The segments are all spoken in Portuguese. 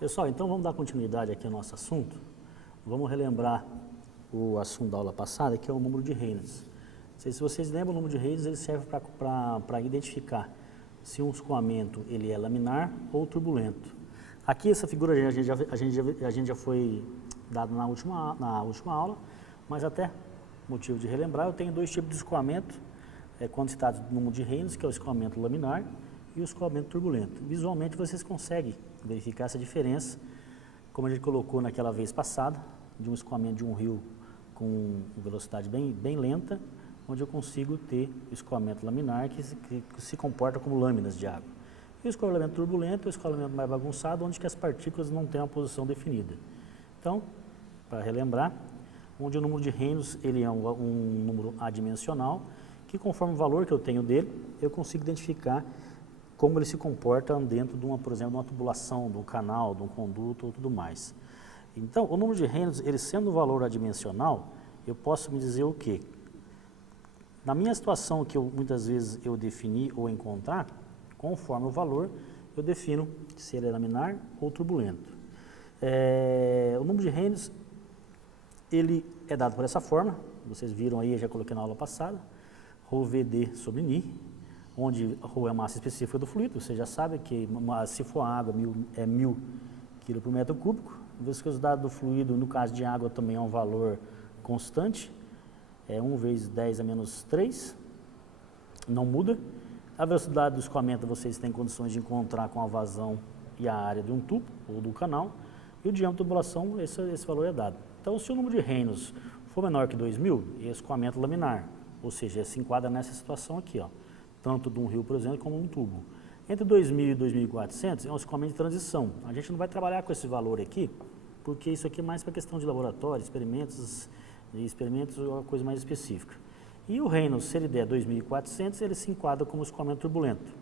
Pessoal, então vamos dar continuidade aqui ao nosso assunto. Vamos relembrar o assunto da aula passada, que é o número de Reynolds. Não sei se vocês lembram, o número de Reynolds ele serve para identificar se um escoamento ele é laminar ou turbulento. Aqui essa figura a gente já foi dado na última aula, mas até motivo de relembrar, eu tenho dois tipos de escoamento, quando se trata do número de Reynolds, que é o escoamento laminar e o escoamento turbulento. Visualmente vocês conseguem verificar essa diferença, como a gente colocou naquela vez passada, de um escoamento de um rio com velocidade bem lenta, onde eu consigo ter o escoamento laminar que se comporta como lâminas de água. E o escoamento turbulento é o escoamento mais bagunçado, onde que as partículas não têm uma posição definida. Então, para relembrar, onde o número de Reynolds ele é um número adimensional, que conforme o valor que eu tenho dele, eu consigo identificar como ele se comporta dentro de por exemplo, de uma tubulação, de um canal, de um conduto ou tudo mais. Então, o número de Reynolds, ele sendo um valor adimensional, eu posso me dizer o quê? Na minha situação que muitas vezes eu defini ou encontrar, conforme o valor, eu defino se ele é laminar ou turbulento. O número de Reynolds, ele é dado por essa forma, vocês viram aí, eu já coloquei na aula passada, ρVd sobre Ni, onde ρ é a massa específica do fluido, você já sabe que se for água é 1000 kg por metro cúbico, a viscosidade do fluido, no caso de água, também é um valor constante, é 1 vezes 10 a menos 3, não muda. A velocidade do escoamento vocês têm condições de encontrar com a vazão e a área de um tubo ou do canal, e o diâmetro da tubulação, esse valor é dado. Então, se o número de Reynolds for menor que 2000, é escoamento laminar, ou seja, se enquadra nessa situação aqui, ó, tanto de um rio, por exemplo, como um tubo. Entre 2000 e 2400 é um escoamento de transição. A gente não vai trabalhar com esse valor aqui, porque isso aqui é mais para questão de laboratório, experimentos é uma coisa mais específica. E o Reynolds, se ele der 2400, ele se enquadra como escoamento turbulento,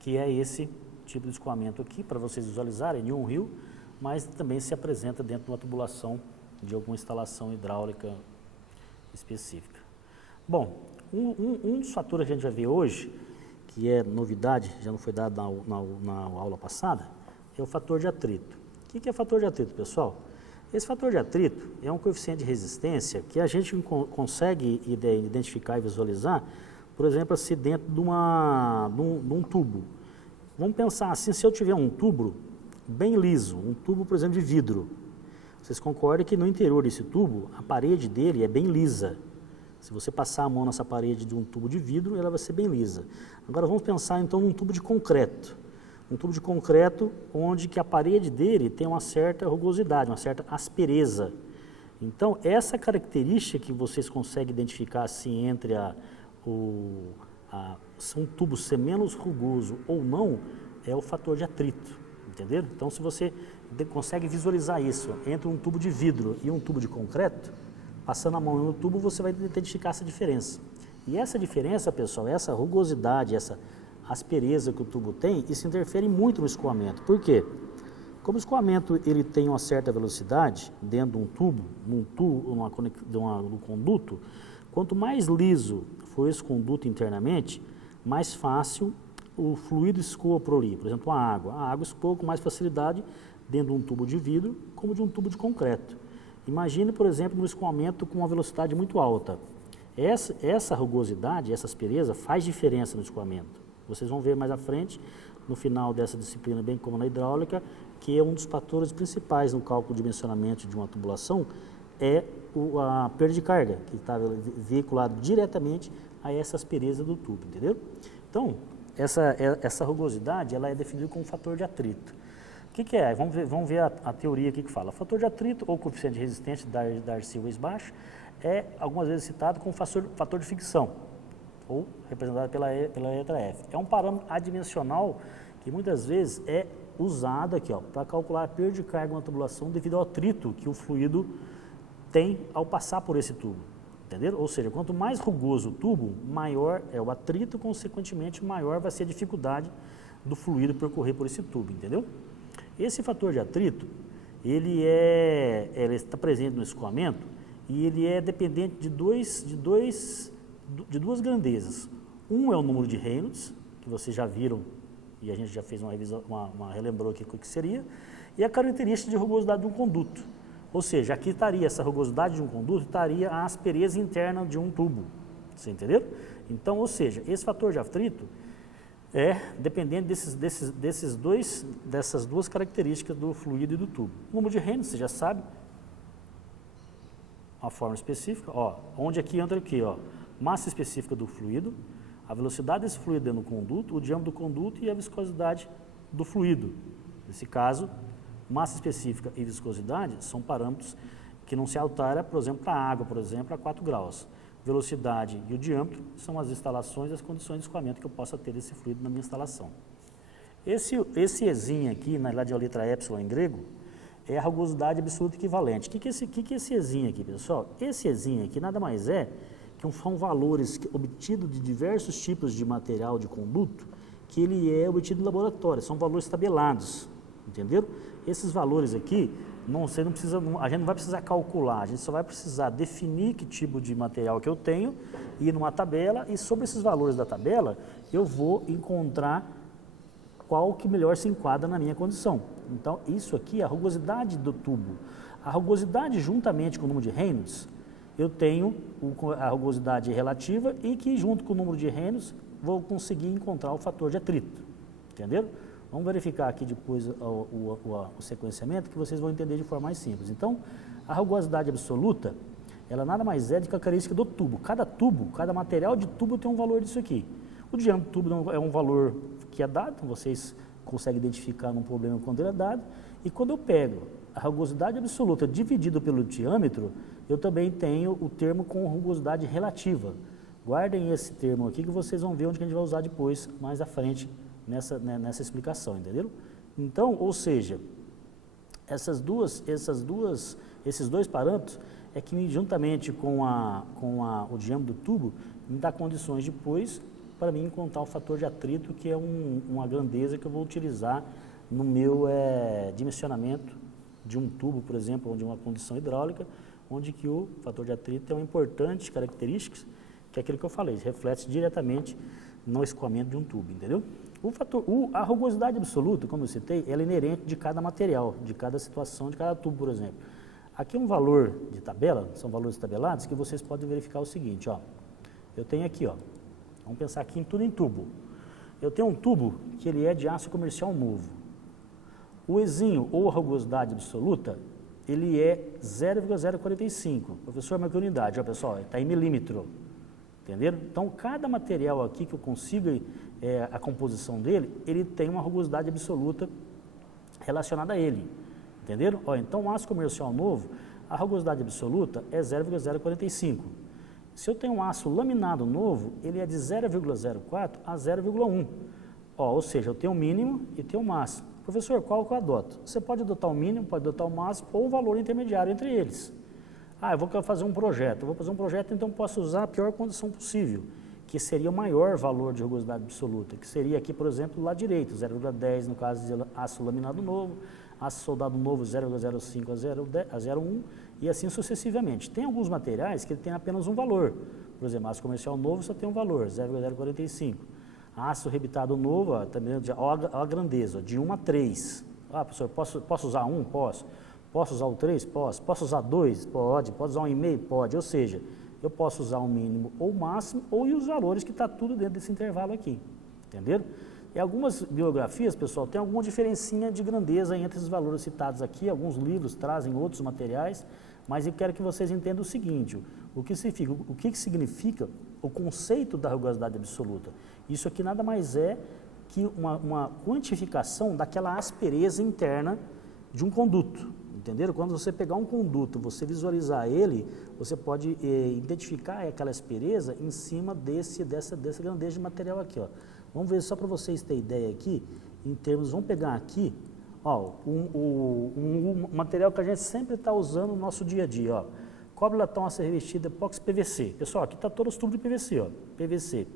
que é esse tipo de escoamento aqui, para vocês visualizarem, de um rio, mas também se apresenta dentro de uma tubulação de alguma instalação hidráulica específica. Bom, um dos fatores que a gente vai ver hoje, que é novidade, já não foi dado na aula passada, é o fator de atrito. O que é fator de atrito, pessoal? Esse fator de atrito é um coeficiente de resistência que a gente consegue identificar e visualizar, por exemplo, assim, dentro de um tubo. Vamos pensar assim, se eu tiver um tubo bem liso, um tubo, por exemplo, de vidro, vocês concordam que no interior desse tubo, a parede dele é bem lisa. Se você passar a mão nessa parede de um tubo de vidro, ela vai ser bem lisa. Agora vamos pensar então num tubo de concreto. Um tubo de concreto onde que a parede dele tem uma certa rugosidade, uma certa aspereza. Então, essa característica que vocês conseguem identificar assim entre se um tubo ser menos rugoso ou não, é o fator de atrito, entenderam? Então, se você consegue visualizar isso entre um tubo de vidro e um tubo de concreto, passando a mão no tubo, você vai identificar essa diferença. E essa diferença, pessoal, essa rugosidade, essa aspereza que o tubo tem, isso interfere muito no escoamento. Por quê? Como o escoamento ele tem uma certa velocidade dentro de um tubo, num conduto, quanto mais liso for esse conduto internamente, mais fácil o fluido escoa por ali. Por exemplo, a água. A água escoa com mais facilidade dentro de um tubo de vidro como de um tubo de concreto. Imagine, por exemplo, um escoamento com uma velocidade muito alta. Essa rugosidade, essa aspereza faz diferença no escoamento. Vocês vão ver mais à frente, no final dessa disciplina, bem como na hidráulica, que é um dos fatores principais no cálculo de dimensionamento de uma tubulação, é a perda de carga, que está veiculado diretamente a essa aspereza do tubo, entendeu? Então, essa rugosidade ela é definida como fator de atrito. O que é? Vamos ver a teoria aqui que fala. Fator de atrito, ou coeficiente de resistência Darcy-Weisbach, é algumas vezes citado como fator de fricção, ou representado pela letra F. É um parâmetro adimensional que muitas vezes é usado aqui para calcular a perda de carga na tubulação devido ao atrito que o fluido tem ao passar por esse tubo. Entenderam? Ou seja, quanto mais rugoso o tubo, maior é o atrito, consequentemente maior vai ser a dificuldade do fluido percorrer por esse tubo, entendeu? Esse fator de atrito, ele está presente no escoamento e ele é dependente de duas grandezas. Um é o número de Reynolds, que vocês já viram e a gente já fez uma revisão, relembrou aqui o que seria, e a característica de rugosidade de um conduto. Ou seja, aqui estaria essa rugosidade de um conduto, estaria a aspereza interna de um tubo. Você entendeu? Então, ou seja, esse fator de atrito é dependente dessas duas características do fluido e do tubo. O número de Reynolds, você já sabe, uma forma específica, ó, onde aqui entra o quê? Ó, massa específica do fluido, a velocidade desse fluido dentro do conduto, o diâmetro do conduto e a viscosidade do fluido. Nesse caso, massa específica e viscosidade são parâmetros que não se alteram, por exemplo, para a água, por exemplo, a 4 graus. Velocidade e o diâmetro são as instalações e as condições de escoamento que eu possa ter desse fluido na minha instalação. Esse Ezinho aqui, na realidade é a letra epsilon em grego, é a rugosidade absoluta equivalente. O que é esse Ezinho aqui, pessoal? Esse Ezinho aqui nada mais é que são valores obtidos de diversos tipos de material de conduto que ele é obtido em laboratório, são valores tabelados, entenderam? Esses valores aqui, a gente não vai precisar calcular, a gente só vai precisar definir que tipo de material que eu tenho, ir numa tabela e sobre esses valores da tabela eu vou encontrar qual que melhor se enquadra na minha condição. Então, isso aqui é a rugosidade do tubo. A rugosidade juntamente com o número de Reynolds, eu tenho a rugosidade relativa e que junto com o número de Reynolds vou conseguir encontrar o fator de atrito. Entenderam? Vamos verificar aqui depois o sequenciamento que vocês vão entender de forma mais simples. Então, a rugosidade absoluta, ela nada mais é do que a característica do tubo. Cada material de tubo tem um valor disso aqui. O diâmetro do tubo é um valor que é dado, vocês conseguem identificar num problema quando ele é dado. E quando eu pego a rugosidade absoluta dividido pelo diâmetro, eu também tenho o termo com rugosidade relativa. Guardem esse termo aqui que vocês vão ver onde que a gente vai usar depois, mais à frente, nessa explicação, entenderam? Então, ou seja, esses dois parâmetros é que juntamente com o diâmetro do tubo me dá condições depois para mim encontrar o fator de atrito, que é uma grandeza que eu vou utilizar no meu dimensionamento de um tubo, por exemplo, ou de uma condição hidráulica, onde que o fator de atrito é uma importante característica, que é aquilo que eu falei, reflete diretamente no escoamento de um tubo, entendeu? A rugosidade absoluta, como eu citei, ela é inerente de cada material, de cada situação, de cada tubo, por exemplo. Aqui é um valor de tabela, são valores tabelados, que vocês podem verificar o seguinte, ó. Eu tenho aqui, ó, vamos pensar aqui em tubo. Eu tenho um tubo que ele é de aço comercial novo. O Ezinho, ou a rugosidade absoluta, ele é 0,045. Professor, mas que unidade? Ó, pessoal, está em milímetro. Entenderam? Então, cada material aqui que eu consigo a composição dele, ele tem uma rugosidade absoluta relacionada a ele. Entenderam? Ó, então, o aço comercial novo, a rugosidade absoluta é 0,045. Se eu tenho um aço laminado novo, ele é de 0,04 a 0,1. Ó, ou seja, eu tenho o mínimo e tenho o máximo. Professor, qual que eu adoto? Você pode adotar o mínimo, pode adotar o máximo ou o valor intermediário entre eles. Ah, eu vou fazer um projeto. Então posso usar a pior condição possível, que seria o maior valor de rugosidade absoluta, que seria aqui, por exemplo, do lado direito, 0,10 no caso de aço laminado novo, aço soldado novo 0,05 a 0,1 e assim sucessivamente. Tem alguns materiais que tem apenas um valor. Por exemplo, aço comercial novo só tem um valor, 0,045. Aço rebitado novo, ó, também, ó a grandeza, ó, de 1 a 3. Ah, professor, posso usar 1? Posso. Posso usar o 3? Posso. Posso usar 2? Pode. Pode usar 1,5? Pode. Ou seja, eu posso usar o mínimo ou o máximo ou os valores que está tudo dentro desse intervalo aqui. Entenderam? E algumas biografias, pessoal, tem alguma diferencinha de grandeza entre os valores citados aqui. Alguns livros trazem outros materiais, mas eu quero que vocês entendam o seguinte, o que significa o conceito da rugosidade absoluta. Isso aqui nada mais é que uma quantificação daquela aspereza interna de um conduto. Entenderam? Quando você pegar um conduto, você visualizar ele, você pode identificar aquela aspereza em cima dessa grandeza de material aqui, ó. Vamos ver só para vocês terem ideia aqui, em termos, vamos pegar aqui, ó, um material que a gente sempre está usando no nosso dia a dia, ó. Cobre latão a ser revestido epóxi PVC. Pessoal, aqui está todos os tubos de PVC, ó, PVC.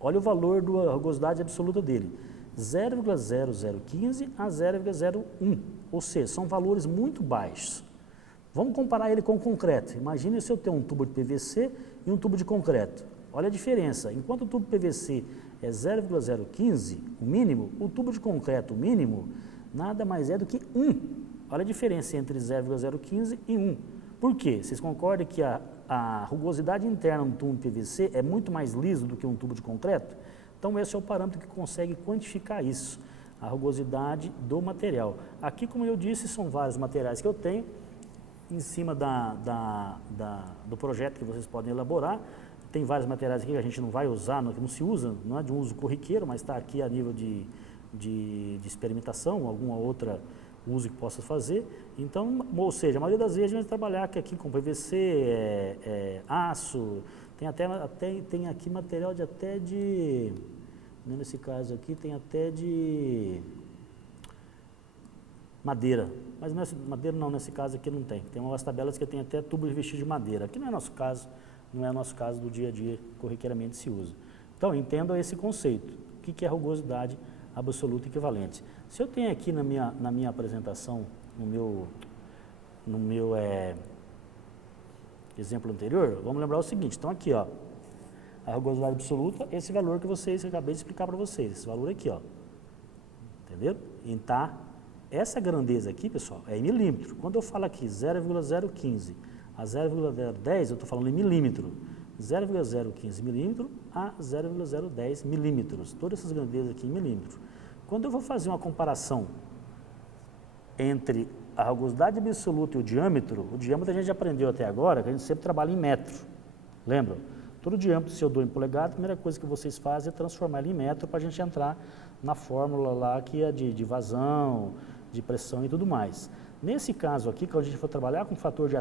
Olha o valor da rugosidade absoluta dele, 0,0015 a 0,01, ou seja, são valores muito baixos. Vamos comparar ele com o concreto. Imagine se eu tenho um tubo de PVC e um tubo de concreto. Olha a diferença. Enquanto o tubo PVC é 0,015, o mínimo, o tubo de concreto, o mínimo, nada mais é do que 1. Olha a diferença entre 0,015 e 1. Por quê? Vocês concordam que a rugosidade interna do tubo de PVC é muito mais liso do que um tubo de concreto? Então, esse é o parâmetro que consegue quantificar isso, a rugosidade do material. Aqui, como eu disse, são vários materiais que eu tenho, em cima do projeto que vocês podem elaborar. Tem vários materiais aqui que a gente não vai usar, que não se usa, não é de um uso corriqueiro, mas está aqui a nível de experimentação, alguma outra uso que possa fazer. Então, ou seja, a maioria das vezes a gente vai trabalhar aqui com PVC, aço, tem aqui material nesse caso aqui, tem até de madeira, mas madeira não, nesse caso aqui não tem. Tem umas tabelas que tem até tubo revestido de madeira. Aqui não é nosso caso, não é nosso caso do dia a dia, corriqueiramente se usa. Então, entendam esse conceito. O que é rugosidade absoluta equivalente? Se eu tenho aqui na minha apresentação, no meu exemplo anterior, vamos lembrar o seguinte. Então, aqui, ó, a rugosidade absoluta, esse valor que eu acabei de explicar para vocês, esse valor aqui, ó. Entendeu? Então, essa grandeza aqui, pessoal, é em milímetro. Quando eu falo aqui 0,015 a 0,010, eu estou falando em milímetro. 0,015 milímetro a 0,010 milímetros. Todas essas grandezas aqui em milímetro. Quando eu vou fazer uma comparação entre a rugosidade absoluta e o diâmetro a gente já aprendeu até agora, que a gente sempre trabalha em metro. Lembram? Todo diâmetro, se eu dou em polegada, a primeira coisa que vocês fazem é transformar ele em metro para a gente entrar na fórmula lá que é de vazão, de pressão e tudo mais. Nesse caso aqui, quando a gente for trabalhar com o fator de